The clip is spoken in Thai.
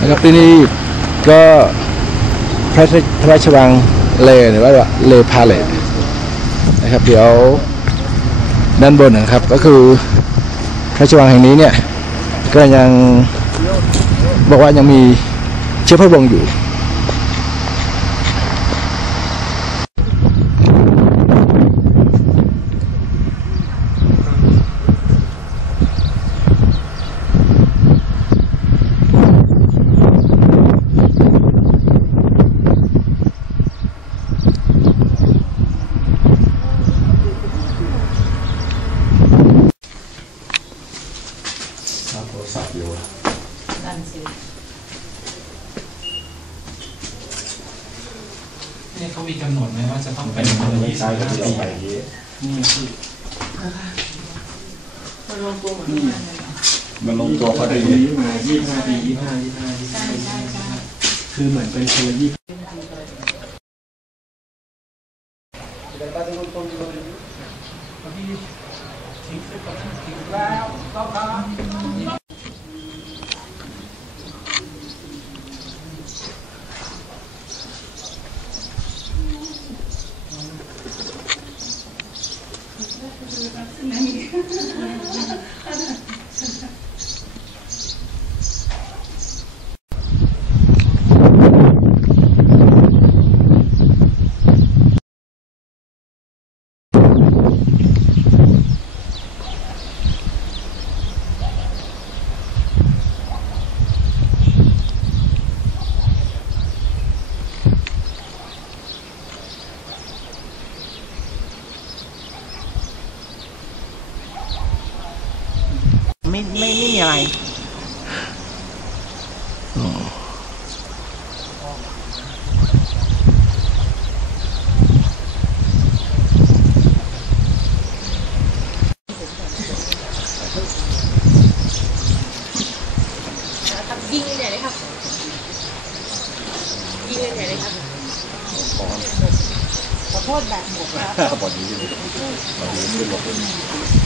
นะครับที่นี่ก็พระราชพระราชวังเลหรือว่าเลพาเลตนะครับ เดี๋ยวด้านบนนะครับ ก็คือพระราชวังแห่งนี้เนี่ย ก็ยังบอกว่ายังมีเชื้อพระวงศ์อยู่ เนี่ยเขามีกำหนดไหมว่าจะต้องเป็นคนละยี่สิบห้าปีนี่คือมันลงตัวเหมือนกันเลยเหรอมันลงตัวเขาได้ปีดีนี้มายี่สิบห้าปียี่สิบห้ายี่สิบห้ายี่สิบใช่ห้าใช่ใช่คือเหมือนเป็นคนละยี่สิบ Proszę ไม่ไม่ไม่มีอะไรยิงเลยใหญ่เลยครับยิงเลยใหญ่เลยครับขอโทษแบบหมดครับบอลนี้อยู่บอลนี้ขึ้นลง